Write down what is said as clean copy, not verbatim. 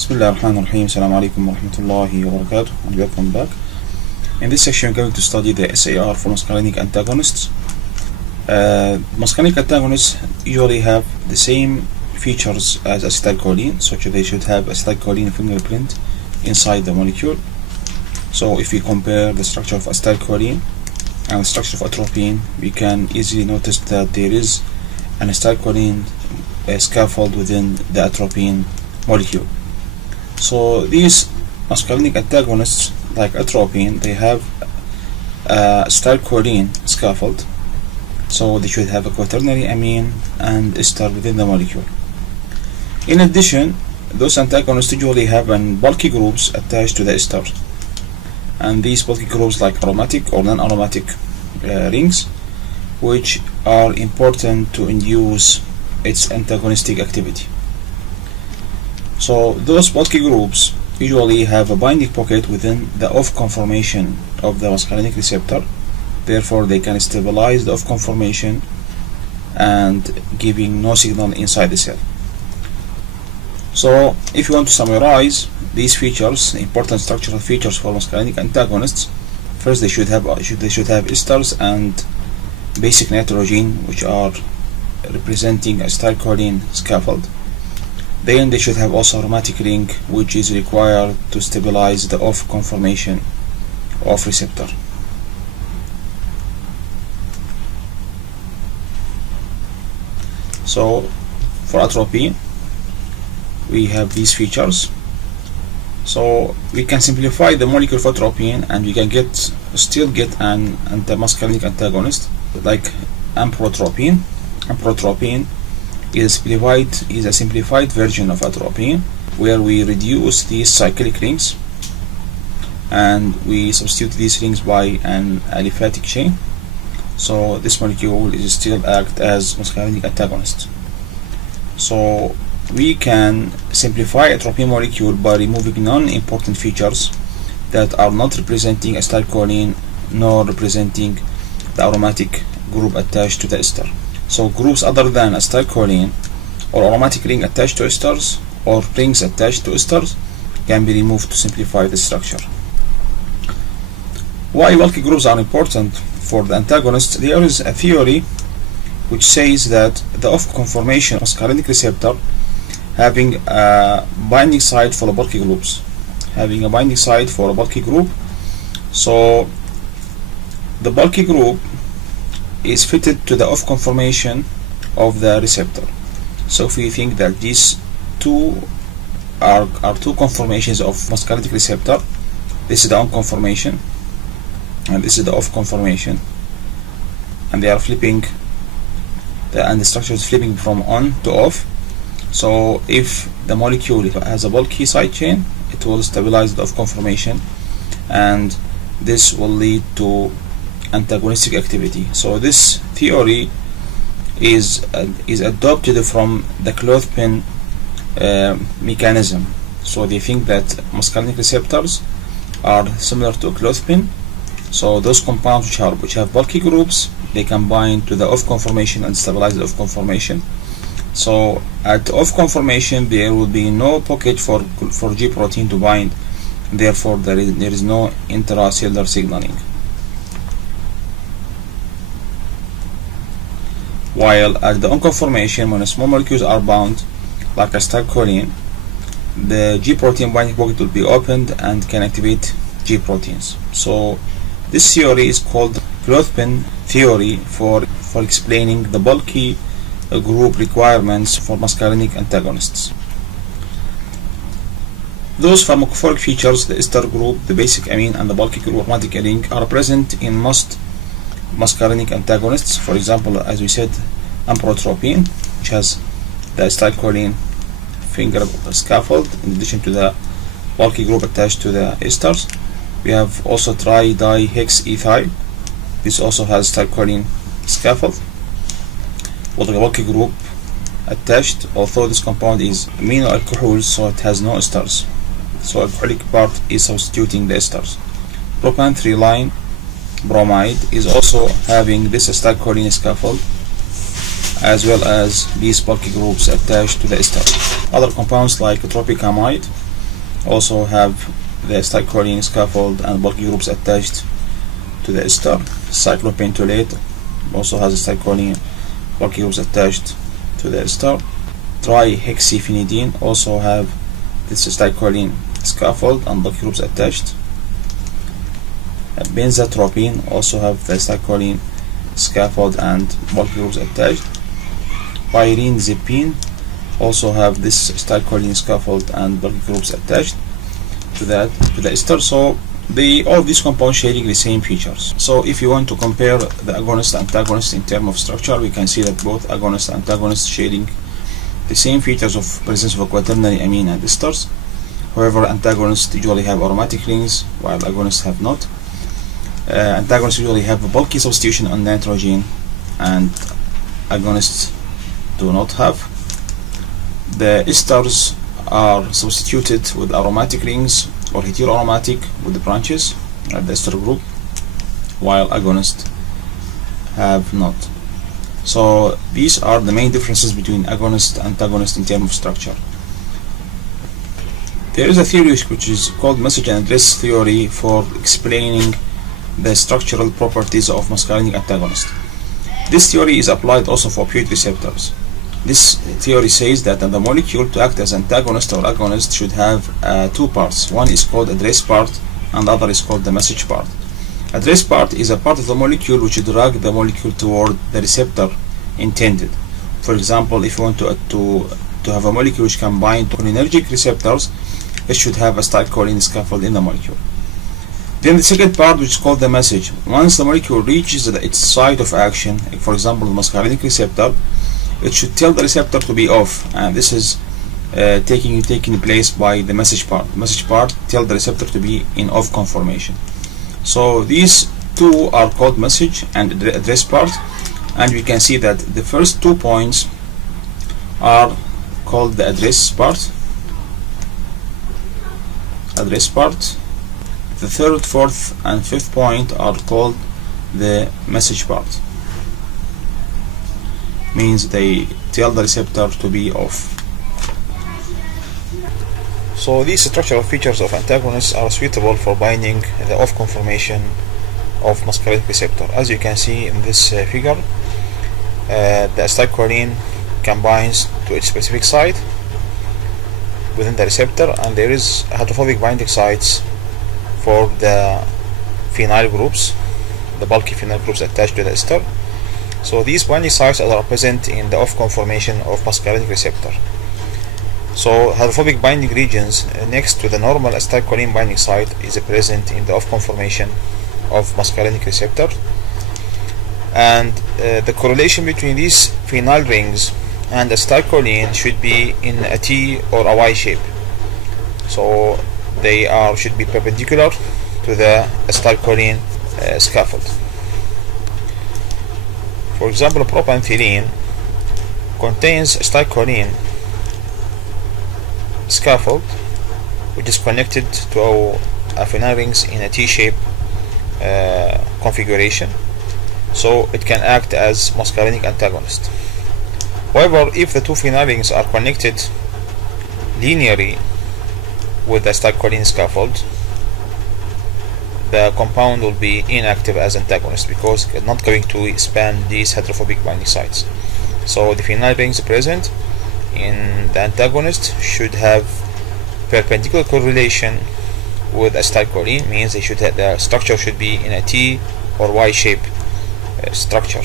Bismillahirrahmanirrahim. Assalamu alaikum wa rahmatullahi wa barakatuh, and welcome back. In this section we're going to study the SAR for muscarinic antagonists. Muscarinic antagonists usually have the same features as acetylcholine, such that they should have acetylcholine fingerprint inside the molecule. So if we compare the structure of acetylcholine and the structure of atropine, we can easily notice that there is an acetylcholine scaffold within the atropine molecule. So these muscarinic antagonists, like atropine, they have a acetylcholine scaffold, so they should have a quaternary amine and ester within the molecule. In addition, those antagonists usually have bulky groups attached to the ester, and these bulky groups like aromatic or non-aromatic rings, which are important to induce its antagonistic activity. So those bulky groups usually have a binding pocket within the off conformation of the muscarinic receptor. Therefore they can stabilize the off conformation and giving no signal inside the cell. So if you want to summarize these features, important structural features for muscarinic antagonists, first they should have esters and basic nitrogen, which are representing acetylcholine scaffold. Then they should have also aromatic ring, which is required to stabilize the off conformation of receptor. So for atropine we have these features. So we can simplify the molecule of atropine and we can still get an muscarinic antagonist like amprotropine. Amprotropine is a simplified version of atropine, where we reduce these cyclic rings and we substitute these rings by an aliphatic chain. So this molecule is still act as muscarinic antagonist. So we can simplify atropine molecule by removing non-important features that are not representing acetylcholine nor representing the aromatic group attached to the ester. So groups other than acetylcholine or aromatic ring attached to esters or rings attached to esters can be removed to simplify the structure. Why bulky groups are important for the antagonists? There is a theory which says that the off conformation of muscarinic receptor having a binding site for bulky groups, so the bulky group is fitted to the off conformation of the receptor. So if we think that these two are two conformations of muscarinic receptor, this is the on conformation and this is the off conformation, and they are flipping and the structure is flipping from on to off. So if the molecule has a bulky side chain, it will stabilize the off conformation and this will lead to antagonistic activity. So this theory is adopted from the clothespin mechanism. So they think that muscarinic receptors are similar to a clothespin. So those compounds which have bulky groups, they can bind to the off conformation and stabilize the off conformation. So at off conformation there will be no pocket for G protein to bind, therefore there is no intracellular signaling. While at the on conformation, when small molecules are bound like acetylcholine, the G protein binding pocket will be opened and can activate G proteins. So this theory is called clothespin theory for explaining the bulky group requirements for muscarinic antagonists. Those pharmacophoric features, the ester group, the basic amine, and the bulky group aromatic ring, are present in most muscarinic antagonists. For example, as we said, amprotropine, which has the acetylcholine finger scaffold in addition to the bulky group attached to the esters. We have also tri-dihexethyl. This also has acetylcholine scaffold with a bulky group attached, although this compound is amino alcohol, so it has no esters. So alcoholic part is substituting the esters. Propan-3-line bromide is also having this acetylcholine scaffold, as well as these bulky groups attached to the ester. Other compounds like tropicamide also have the acetylcholine scaffold and bulky groups attached to the ester. Cyclopentolate also has acetylcholine bulky groups attached to the ester. Trihexyphenidine also have this acetylcholine scaffold and bulky groups attached. Benzatropine also have the acetylcholine scaffold and bulky groups attached. Pyridinazepine also have this acetylcholine scaffold and bulky groups attached to the ester. So all these compounds sharing the same features. So if you want to compare the agonist and antagonist in terms of structure, we can see that both agonist and antagonists sharing the same features of presence of a quaternary amine and esters. However, antagonists usually have aromatic rings while agonists have not. Antagonists usually have a bulky substitution on nitrogen and agonists do not have. The esters are substituted with aromatic rings or heteroaromatic with the branches at the ester group, while agonists have not. So these are the main differences between agonist and antagonist in terms of structure. There is a theory which is called message and address theory for explaining the structural properties of muscarinic antagonists. This theory is applied also for opioid receptors. This theory says that the molecule to act as antagonist or agonist should have two parts. One is called address part and the other is called the message part. Address part is a part of the molecule which drag the molecule toward the receptor intended. For example, if you want to have a molecule which can bind to cholinergic receptors, it should have a acetylcholine scaffold in the molecule. Then the second part, which is called the message. Once the molecule reaches its site of action, for example the muscarinic receptor, it should tell the receptor to be off, and this is taking place by the message part. The message part tells the receptor to be in off conformation. So these two are called message and address part, and we can see that the first 2 points are called the address part. The third, fourth, and fifth point are called the message part. Means they tell the receptor to be off. So these structural features of antagonists are suitable for binding the off conformation of muscarinic receptor. As you can see in this figure, the acetylcholine combines to its specific site within the receptor, and there is hydrophobic binding sites for the phenyl groups, the bulky phenyl groups attached to the ester. So these binding sites are present in the off conformation of muscarinic receptor. So hydrophobic binding regions next to the normal acetylcholine binding site is present in the off conformation of muscarinic receptor, and the correlation between these phenyl rings and acetylcholine should be in a T or a Y shape. So they should be perpendicular to the acetylcholine scaffold. For example, propanthyline contains acetylcholine scaffold which is connected to a phenyl rings in a T-shape configuration, so it can act as muscarinic antagonist. However, if the two phenyl rings are connected linearly with the acetylcholine scaffold, the compound will be inactive as antagonist because it's not going to span these hydrophobic binding sites. So the phenyl rings present in the antagonist should have perpendicular correlation with acetylcholine, means the structure should be in a T or Y shape structure.